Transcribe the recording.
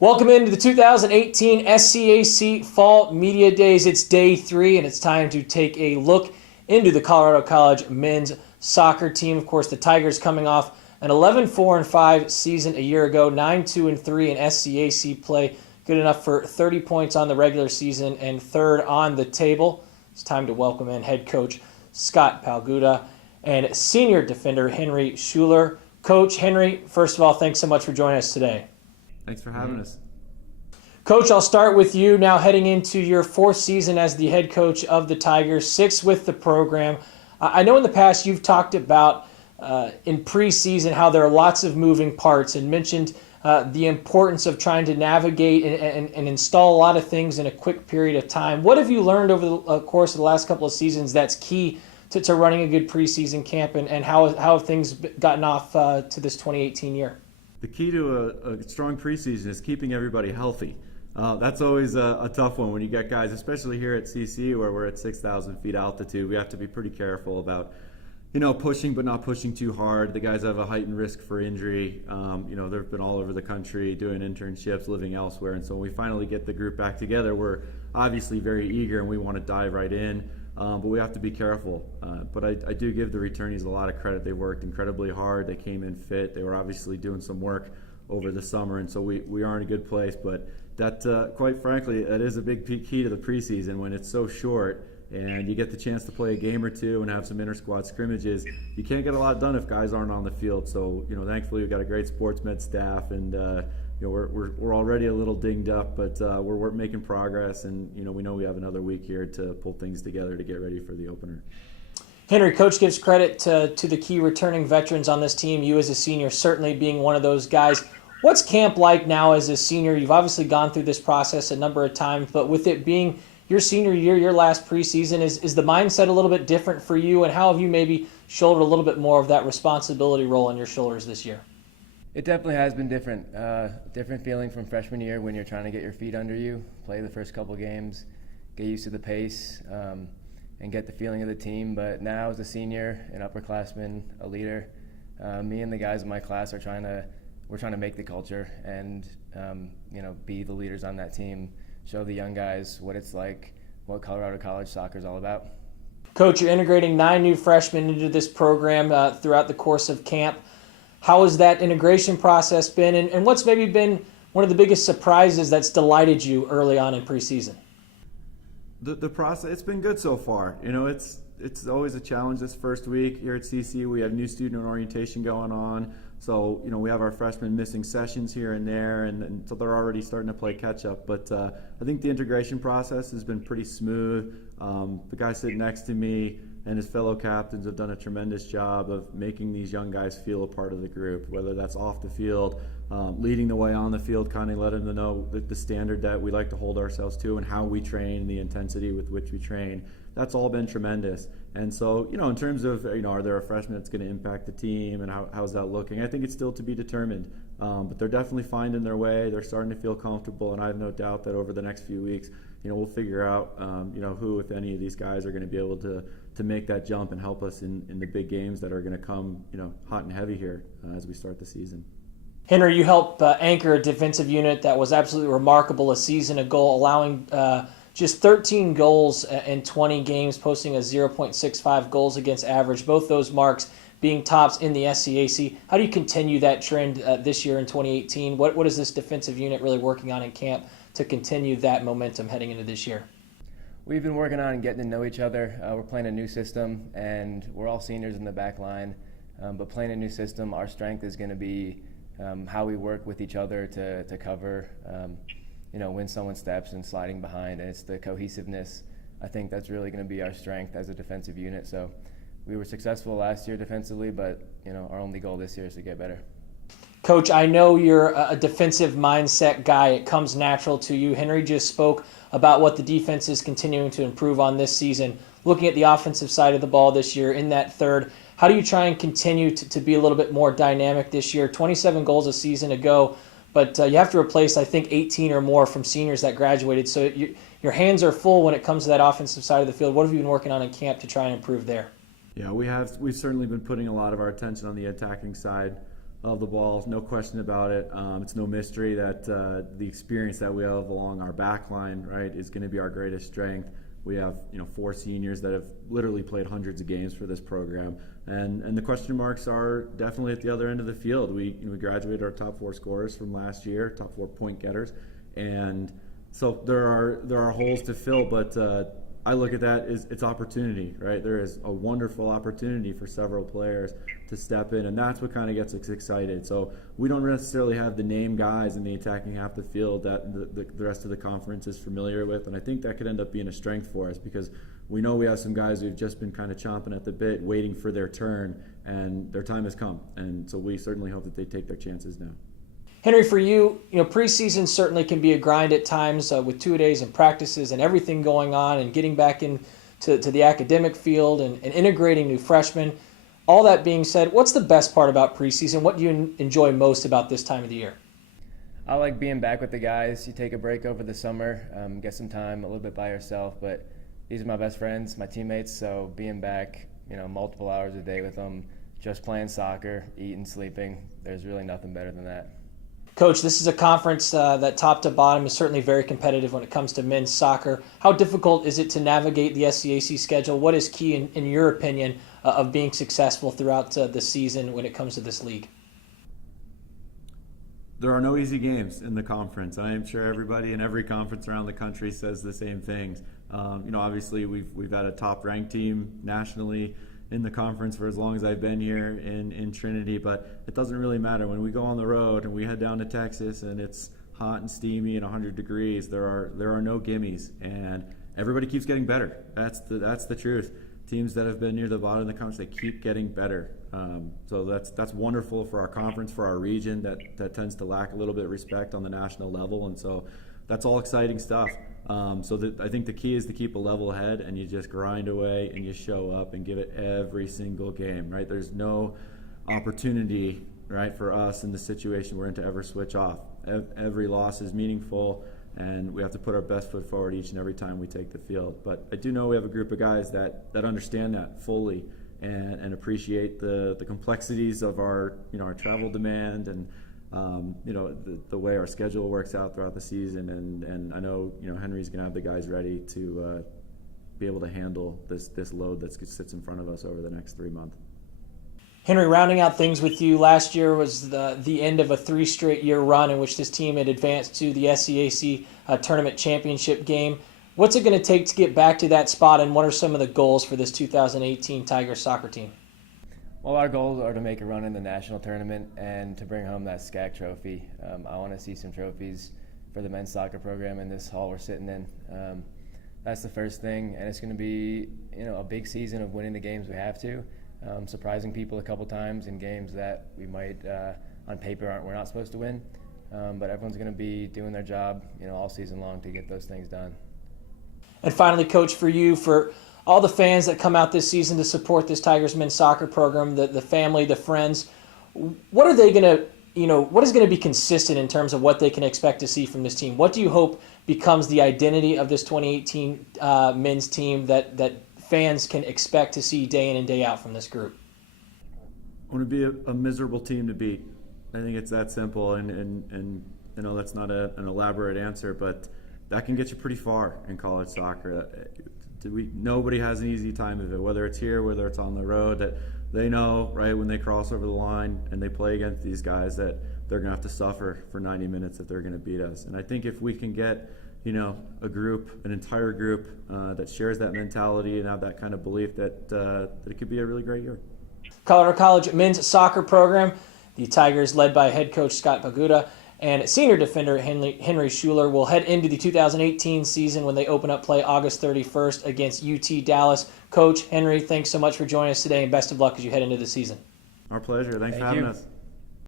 Welcome into the 2018 SCAC Fall Media Days. It's day 3, and it's time to take a look into the Colorado College men's soccer team. Of course, the Tigers coming off an 11-4-5 season a year ago, 9-2-3 in SCAC play, good enough for 30 points on the regular season and third on the table. It's time to welcome in head coach Scott Palguta and senior defender Henry Schuler. Coach Henry, first of all, thanks so much for joining us today. Thanks for having us. Coach, I'll start with you now heading into your 4th season as the head coach of the Tigers, 6th with the program. I know in the past you've talked about in preseason how there are lots of moving parts and mentioned the importance of trying to navigate and install a lot of things in a quick period of time. What have you learned over the course of the last couple of seasons that's key to running a good preseason camp, and how have things gotten off to this 2018 year? The key to a strong preseason is keeping everybody healthy. That's always a tough one when you get guys, especially here at CC where we're at 6,000 feet altitude. We have to be pretty careful about, pushing but not pushing too hard. The guys have a heightened risk for injury. They've been all over the country doing internships, living elsewhere. And so when we finally get the group back together, we're obviously very eager and we want to dive right in. But we have to be careful. But I do give the returnees a lot of credit. They worked incredibly hard. They came in fit. They were obviously doing some work over the summer, and so we are in a good place. But that, quite frankly, that is a big key to the preseason when it's so short and you get the chance to play a game or two and have some inter-squad scrimmages. You can't get a lot done if guys aren't on the field. So, thankfully we've got a great sports med staff, and we're already a little dinged up, but we're making progress, and we know we have another week here to pull things together to get ready for the opener. Henry, Coach gives credit to the key returning veterans on this team, you as a senior certainly being one of those guys. What's camp like now as a senior? You've obviously gone through this process a number of times, but with it being your senior year, your last preseason, is the mindset a little bit different for you, and how have you maybe shouldered a little bit more of that responsibility role on your shoulders this year? It definitely has been different. Different feeling from freshman year when you're trying to get your feet under you, play the first couple games, get used to the pace, and get the feeling of the team. But now as a senior, an upperclassman, a leader, me and the guys in my class we're trying to make the culture and be the leaders on that team, show the young guys what it's like, what Colorado College soccer is all about. Coach, you're integrating 9 new freshmen into this program throughout the course of camp. How has that integration process been, and what's maybe been one of the biggest surprises that's delighted you early on in preseason? The process, it's been good so far. It's always a challenge this first week here at CC. We have new student orientation going on, so we have our freshmen missing sessions here and there, and so they're already starting to play catch up. But I think the integration process has been pretty smooth. The guy sitting next to me and his fellow captains have done a tremendous job of making these young guys feel a part of the group, whether that's off the field, leading the way on the field, kind of letting them know the standard that we like to hold ourselves to and how we train, the intensity with which we train. That's all been tremendous. And so, in terms of, are there a freshman that's going to impact the team and how's that looking? I think it's still to be determined. But they're definitely finding their way. They're starting to feel comfortable, and I have no doubt that over the next few weeks, we'll figure out, who, if any of these guys are going to be able to make that jump and help us in the big games that are going to come, hot and heavy here as we start the season. Henry, you helped anchor a defensive unit that was absolutely remarkable a season ago, allowing just 13 goals in 20 games, posting a 0.65 goals against average, both those marks being tops in the SCAC. How do you continue that trend this year in 2018? What is this defensive unit really working on in camp to continue that momentum heading into this year? We've been working on getting to know each other. We're playing a new system, and we're all seniors in the back line. But playing a new system, our strength is going to be how we work with each other to cover, when someone steps and sliding behind. And it's the cohesiveness. I think that's really going to be our strength as a defensive unit. So we were successful last year defensively, but our only goal this year is to get better. Coach, I know you're a defensive mindset guy. It comes natural to you. Henry just spoke about what the defense is continuing to improve on this season. Looking at the offensive side of the ball this year in that third, how do you try and continue to be a little bit more dynamic this year? 27 goals a season ago, but you have to replace, I think, 18 or more from seniors that graduated. So your hands are full when it comes to that offensive side of the field. What have you been working on in camp to try and improve there? Yeah, we've certainly been putting a lot of our attention on the attacking side of the ball, no question about it. It's no mystery that the experience that we have along our back line, right, is going to be our greatest strength. We have 4 seniors that have literally played hundreds of games for this program, and the question marks are definitely at the other end of the field. We graduated our top 4 scorers from last year, top 4 point getters, and so there are holes to fill, but I look at that as it's opportunity, right? There is a wonderful opportunity for several players to step in, and that's what kind of gets us excited. So we don't necessarily have the name guys in the attacking half the field that the rest of the conference is familiar with, and I think that could end up being a strength for us because we know we have some guys who've just been kind of chomping at the bit, waiting for their turn, and their time has come. And so we certainly hope that they take their chances now. Henry, for you, preseason certainly can be a grind at times with two-a-days and practices and everything going on and getting back into the academic field and integrating new freshmen. All that being said, what's the best part about preseason? What do you enjoy most about this time of the year? I like being back with the guys. You take a break over the summer, get some time a little bit by yourself, but these are my best friends, my teammates, so being back, multiple hours a day with them, just playing soccer, eating, sleeping, there's really nothing better than that. Coach, this is a conference that top to bottom is certainly very competitive when it comes to men's soccer. How difficult is it to navigate the SCAC schedule? What is key, in your opinion, of being successful throughout the season when it comes to this league? There are no easy games in the conference. I am sure everybody in every conference around the country says the same things. Obviously we've had a top-ranked team nationally in the conference for as long as I've been here in Trinity, but it doesn't really matter. When we go on the road and we head down to Texas and it's hot and steamy and 100 degrees, there are no gimmies, and everybody keeps getting better. That's the truth. Teams that have been near the bottom of the conference, they keep getting better. So that's wonderful for our conference, for our region that tends to lack a little bit of respect on the national level, and so that's all exciting stuff. I think the key is to keep a level head and you just grind away and you show up and give it every single game, right? There's no opportunity, right, for us in the situation we're in to ever switch off. Every loss is meaningful, and we have to put our best foot forward each and every time we take the field. But I do know we have a group of guys that understand that fully and appreciate the complexities of our travel demand and the way our schedule works out throughout the season, and I know Henry's gonna have the guys ready to be able to handle this load that sits in front of us over the next 3 months. Henry, rounding out things with you, last year was the end of a 3 straight year run in which this team had advanced to the SCAC tournament championship game. What's it going to take to get back to that spot, and what are some of the goals for this 2018 Tigers soccer team? Well, our goals are to make a run in the national tournament and to bring home that SCAC trophy. I want to see some trophies for the men's soccer program in this hall we're sitting in. That's the first thing, and it's going to be a big season of winning the games we have to, surprising people a couple times in games that we might, on paper, we're not supposed to win. But everyone's going to be doing their job, all season long to get those things done. And finally, Coach, for you, for all the fans that come out this season to support this Tigers men's soccer program, the family, the friends, what are they going to, what is going to be consistent in terms of what they can expect to see from this team? What do you hope becomes the identity of this 2018 men's team that fans can expect to see day in and day out from this group? I want to be a miserable team to beat. I think it's that simple, and that's not an elaborate answer, but that can get you pretty far in college soccer. Nobody has an easy time of it, whether it's here, whether it's on the road, that they know, right, when they cross over the line and they play against these guys that they're going to have to suffer for 90 minutes if they're going to beat us. And I think if we can get, a group, an entire group that shares that mentality and have that kind of belief that it could be a really great year. Colorado College men's soccer program, the Tigers led by head coach Scott Palguta and senior defender Henry Schuler will head into the 2018 season when they open up play August 31st against UT Dallas. Coach, Henry, thanks so much for joining us today, and best of luck as you head into the season. Our pleasure. Thanks for having us.